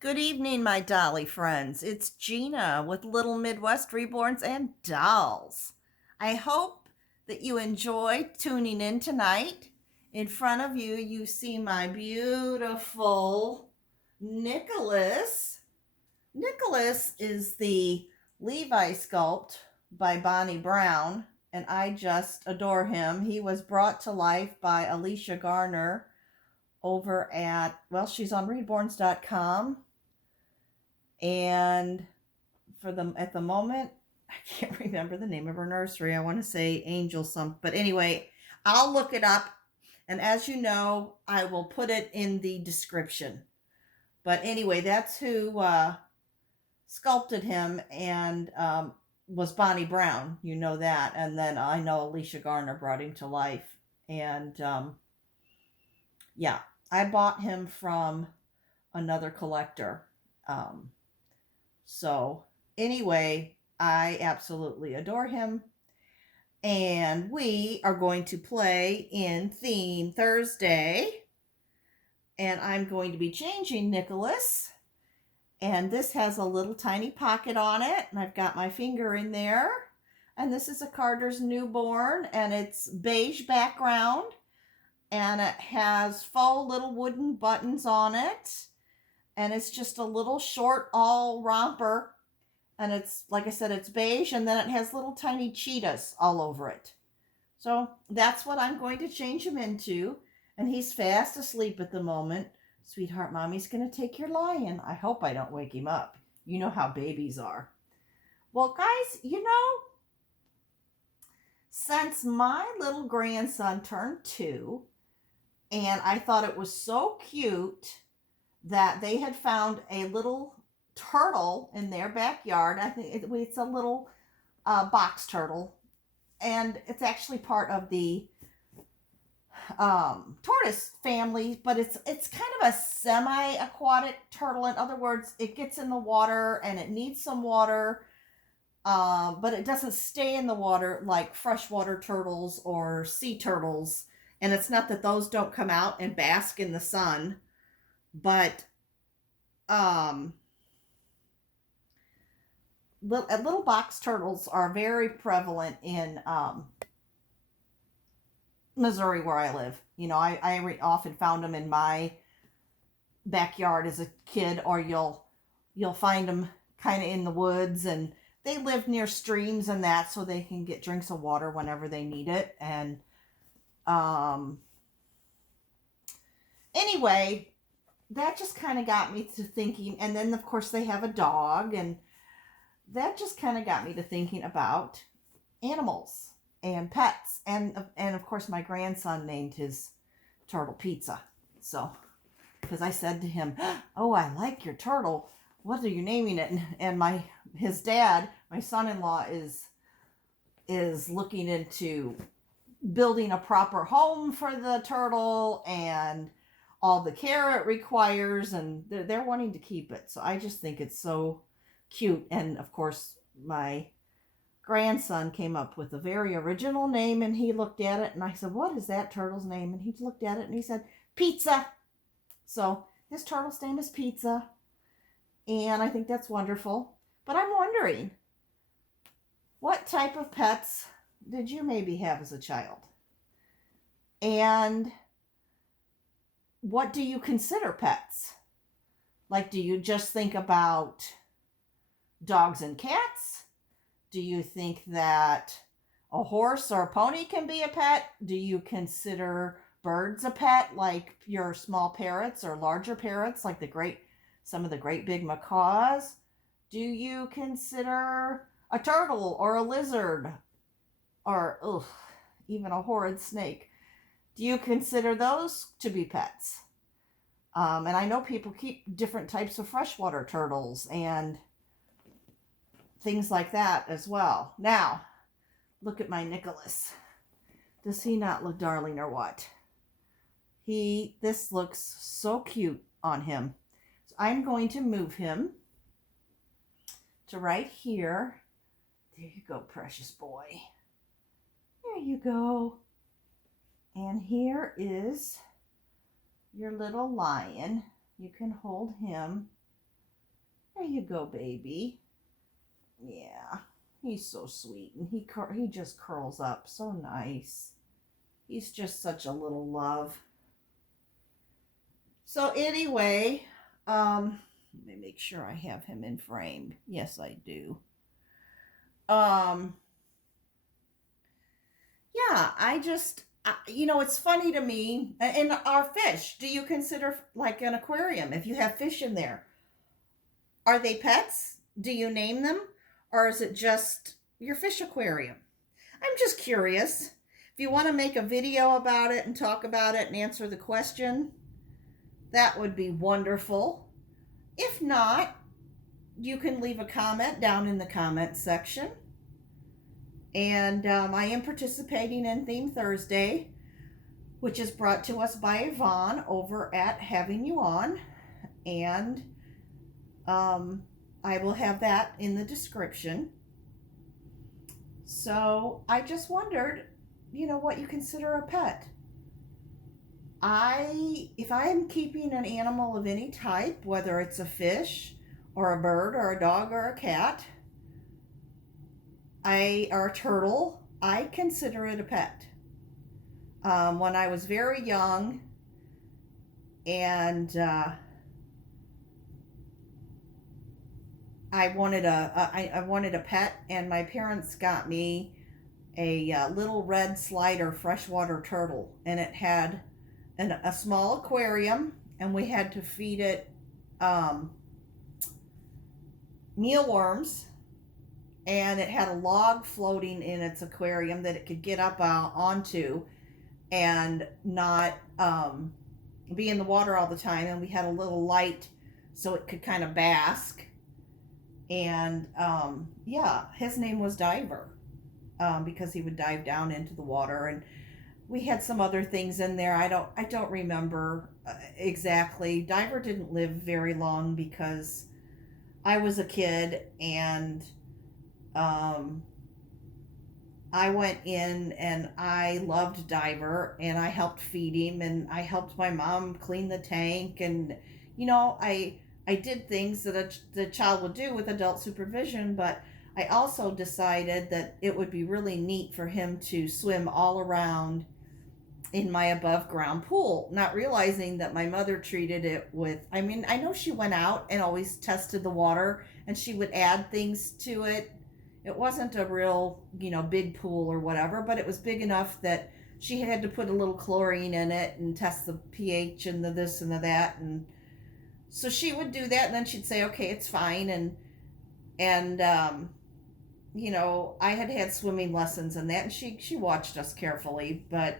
Good evening, my dolly friends. It's Gina with Little Midwest Reborns and Dolls. I hope that you enjoy tuning in tonight. In front of you, you see my beautiful Nicholas. Nicholas is the Levi sculpt by Bonnie Brown, and I just adore him. He was brought to life by Alicia Garner over at, well, she's on reborns.com, and for them at the moment, I can't remember the name of her nursery. I want to say Angel some, but anyway, I'll look it up, and as you know, I will put it in the description. But anyway, that's who sculpted him, and was Bonnie Brown. You know that, and then I know Alicia Garner brought him to life, and yeah, I bought him from another collector. Um, So, anyway, I absolutely adore him. And we are going to play in Theme Thursday. And I'm going to be changing Nicholas. And this has a little tiny pocket on it. And I've got my finger in there. And this is a Carter's Newborn. And it's beige background. And it has faux little wooden buttons on it. And it's just a little short all romper, and it's, like I said, it's beige, and then it has little tiny cheetahs all over it. So that's what I'm going to change him into, and he's fast asleep at the moment. Sweetheart, mommy's going to take your lion. I hope I don't wake him up. You know how babies are. Well, guys, since my little grandson turned 2, and I thought it was so cute that they had found a little turtle in their backyard. I think it's a little box turtle, and it's actually part of the tortoise family, but it's kind of a semi-aquatic turtle. In other words, it gets in the water and it needs some water, but it doesn't stay in the water like freshwater turtles or sea turtles. And it's not that those don't come out and bask in the sun, but little box turtles are very prevalent in Missouri, where I live. I often found them in my backyard as a kid, or you'll find them kind of in the woods, and they live near streams and that, so they can get drinks of water whenever they need it. And anyway, that just kind of got me to thinking. And then, of course, they have a dog, and that just kind of got me to thinking about animals and pets. And of course, my grandson named his turtle Pizza. So, because I said to him, "Oh, I like your turtle. What are you naming it?" And his dad, my son-in-law, is looking into building a proper home for the turtle and all the care it requires, and they're wanting to keep it. So I just think it's so cute. And of course, my grandson came up with a very original name, and he looked at it, and I said, "What is that turtle's name?" And he looked at it and he said, "Pizza." So his turtle's name is Pizza, and I think that's wonderful. But I'm wondering, what type of pets did you maybe have as a child? And what do you consider pets? Like, do you just think about dogs and cats? Do you think that a horse or a pony can be a pet? Do you consider birds a pet, like your small parrots or larger parrots, like some of the great big macaws? Do you consider a turtle or a lizard, or even a horrid snake? Do you consider those to be pets? And I know people keep different types of freshwater turtles and things like that as well. Now, look at my Nicholas. Does he not look darling or what? This looks so cute on him. So I'm going to move him to right here. There you go, precious boy. There you go. And here is your little lion. You can hold him There you go, baby. Yeah, he's so sweet, and he just curls up so nice. He's just such a little love. So anyway, let me make sure I have him in frame. Yes, I do. Yeah, it's funny to me. And our fish, do you consider like an aquarium if you have fish in there? Are they pets? Do you name them? Or is it just your fish aquarium? I'm just curious. If you want to make a video about it and talk about it and answer the question, that would be wonderful. If not, you can leave a comment down in the comment section. And I am participating in Theme Thursday, which is brought to us by Yvonne over at Having You On. And I will have that in the description. So I just wondered, what you consider a pet. If I'm keeping an animal of any type, whether it's a fish or a bird or a dog or a cat, or a turtle, I consider it a pet. When I was very young, and I wanted a pet, and my parents got me a little red slider freshwater turtle, and it had a small aquarium, and we had to feed it mealworms, and it had a log floating in its aquarium that it could get up onto and not be in the water all the time. And we had a little light so it could kind of bask. And yeah, his name was Diver, because he would dive down into the water. And we had some other things in there. I don't remember exactly. Diver didn't live very long because I was a kid, and I went in and I loved Diver, and I helped feed him, and I helped my mom clean the tank, and I did things that the child would do with adult supervision. But I also decided that it would be really neat for him to swim all around in my above ground pool, not realizing that my mother treated it with, I know she went out and always tested the water, and she would add things to it. It wasn't a real, big pool or whatever, but it was big enough that she had to put a little chlorine in it and test the pH and the this and the that. And so she would do that, and then she'd say, okay, it's fine. And I had swimming lessons and that, and she watched us carefully. But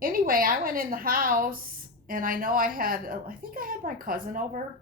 anyway, I went in the house, and I know I think I had my cousin over.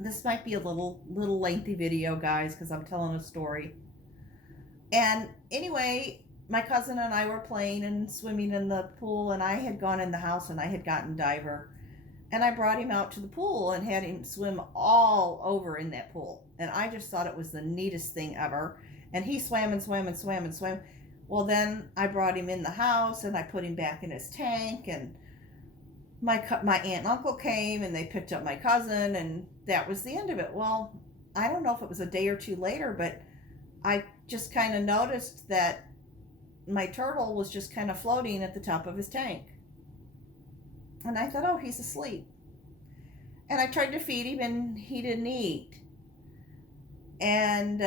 This might be a little lengthy video, guys, because I'm telling a story. And anyway, my cousin and I were playing and swimming in the pool, and I had gone in the house and I had gotten Diver. And I brought him out to the pool and had him swim all over in that pool. And I just thought it was the neatest thing ever. And he swam and swam and swam and swam. Well, then I brought him in the house, and I put him back in his tank, and my aunt and uncle came, and they picked up my cousin, and that was the end of it. Well, I don't know if it was a day or two later, but I just kind of noticed that my turtle was just kind of floating at the top of his tank. And I thought, oh, he's asleep. And I tried to feed him, and he didn't eat. And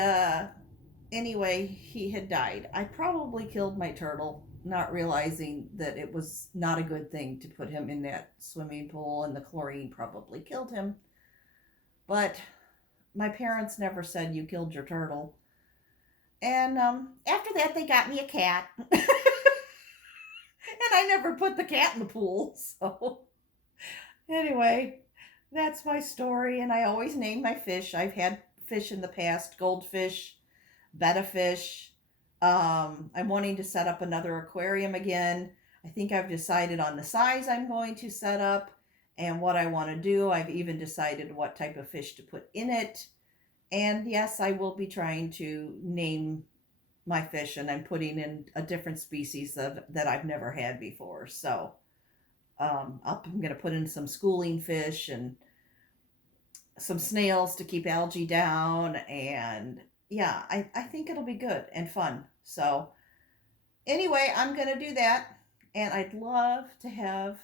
anyway, he had died. I probably killed my turtle, not realizing that it was not a good thing to put him in that swimming pool, and the chlorine probably killed him. But my parents never said you killed your turtle. And after that, they got me a cat. And I never put the cat in the pool. So anyway, that's my story. And I always name my fish. I've had fish in the past, goldfish, betta fish. I'm wanting to set up another aquarium again. I think I've decided on the size I'm going to set up and what I want to do. I've even decided what type of fish to put in it. And yes, I will be trying to name my fish, and I'm putting in a different species that I've never had before. So I'm going to put in some schooling fish, and some snails to keep algae down. And yeah, I think it'll be good and fun. So anyway, I'm going to do that. And I'd love to have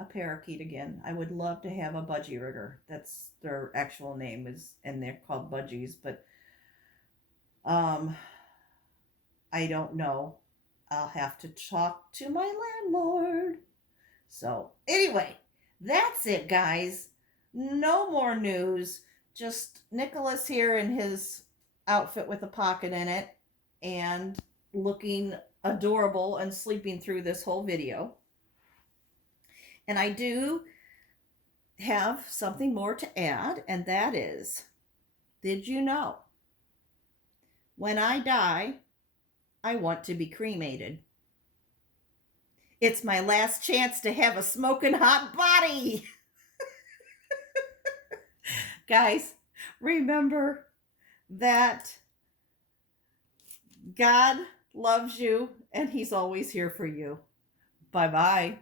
a parakeet again. I would love to have a budgie rigger. That's their actual name is, and they're called budgies. But um, I don't know. I'll have to talk to my landlord. So anyway, that's it, guys. No more news. Just Nicholas here in his outfit with a pocket in it and looking adorable and sleeping through this whole video. And I do have something more to add, and that is, did you know when I die, I want to be cremated? It's my last chance to have a smoking hot body. Guys, remember that God loves you and he's always here for you. Bye-bye.